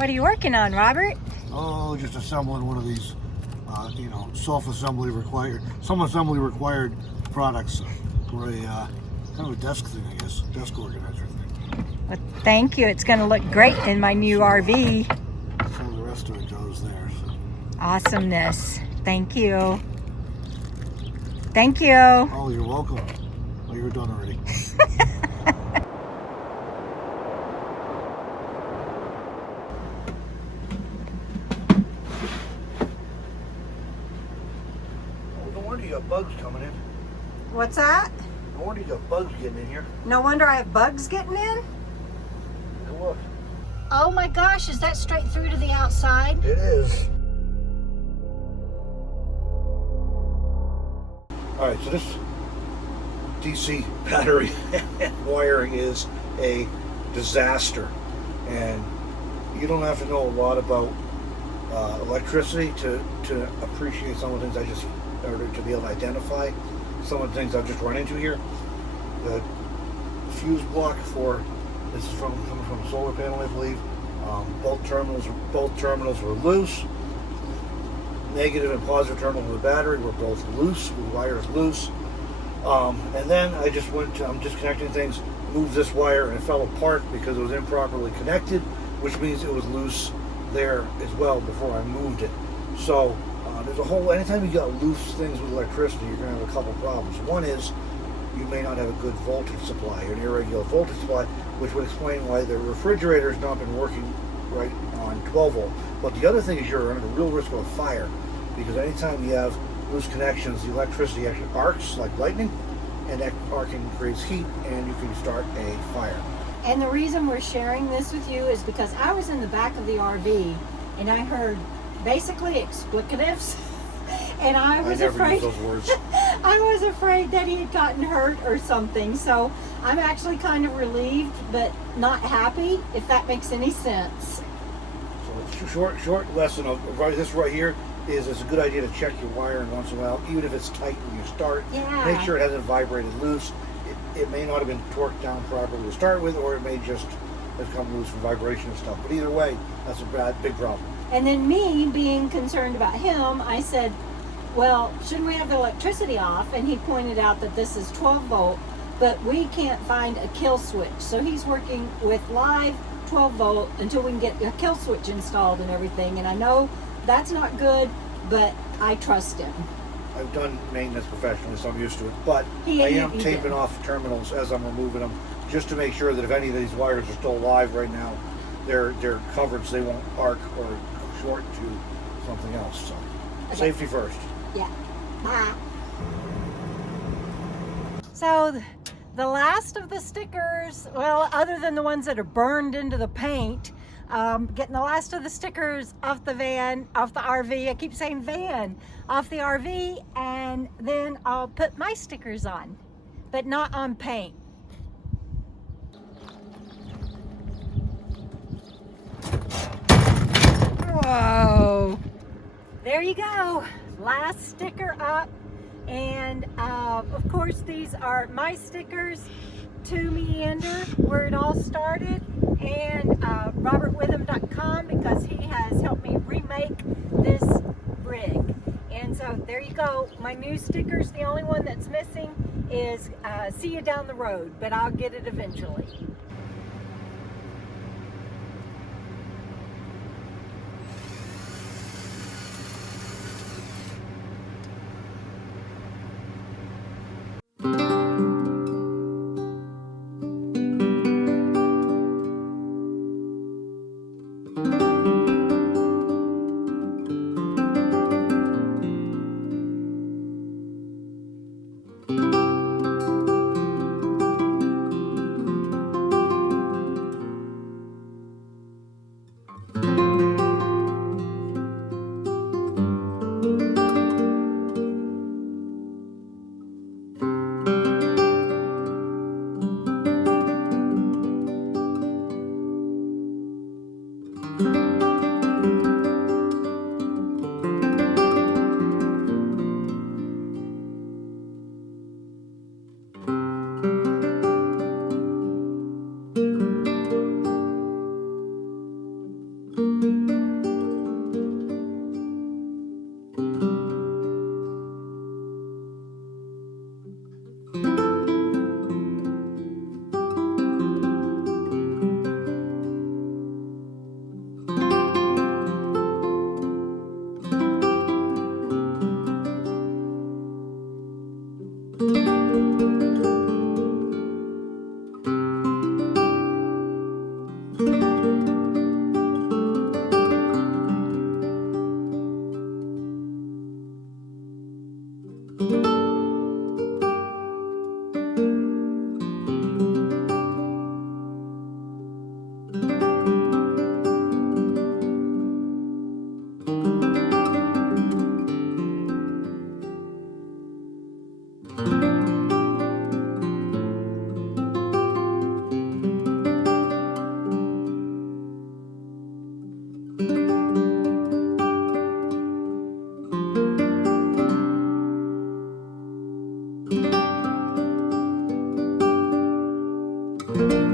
What are you working on, Robert? Oh, just assembling one of these, self-assembly required, some assembly required products for a kind of a desk thing, I guess, desk organizer thing. Well, thank you. It's going to look great in my new RV. So the rest of it goes there. So. Awesomeness. Thank you. Thank you. Oh, you're welcome. Oh, you were done already. No wonder you got bugs coming in. What's that? No wonder you got bugs getting in here. No wonder I have bugs getting in? Hey, look. Oh my gosh, is that straight through to the outside? It is. Alright, so this DC battery wiring is a disaster. And you don't have to know a lot about electricity to appreciate some of the things or to be able to identify some of the things I've just run into here. The fuse block this is coming from a solar panel, I believe. Both terminals were loose. Negative and positive terminal of the battery were both loose. The wire is loose. And then I'm disconnecting things, moved this wire, and it fell apart because it was improperly connected, which means it was loose there as well before I moved it. So anytime you got loose things with electricity, you're going to have a couple problems. One is you may not have a good voltage supply, or an irregular voltage supply, which would explain why the refrigerator has not been working right on 12 volt. But the other thing is you're under a real risk of a fire, because anytime you have loose connections, the electricity actually arcs like lightning, and that arcing creates heat, and you can start a fire. And the reason we're sharing this with you is because I was in the back of the RV and I heard basically explicatives, and I was afraid. Use those words. I was afraid that he had gotten hurt or something. So I'm actually kind of relieved, but not happy, if that makes any sense. So short lesson of this right here is it's a good idea to check your wiring once in a while, even if it's tight when you start. Yeah. Make sure it hasn't vibrated loose. It may not have been torqued down properly to start with, or it may just have come loose from vibration and stuff. But either way, that's a big problem. And then me being concerned about him, I said, well, shouldn't we have the electricity off? And he pointed out that this is 12 volt, but we can't find a kill switch. So he's working with live 12 volt until we can get a kill switch installed and everything. And I know that's not good, but I trust him. I've done maintenance professionally, so I'm used to it. But I am taping off terminals as I'm removing them, just to make sure that if any of these wires are still alive right now, they're covered so they won't arc or short to something else. So okay. Safety first. Yeah. Bye. So the last of the stickers, well, other than the ones that are burned into the paint, getting the last of the stickers off the RV, I keep saying van, off the RV, and then I'll put my stickers on, but not on paint. Whoa, there you go, last sticker up. And of course these are my stickers to Meander, where it all started, and robertwitham.com, because he has helped me remake this rig. And so there you go, my new stickers. The only one that's missing is see you down the road, but I'll get it eventually. Bye.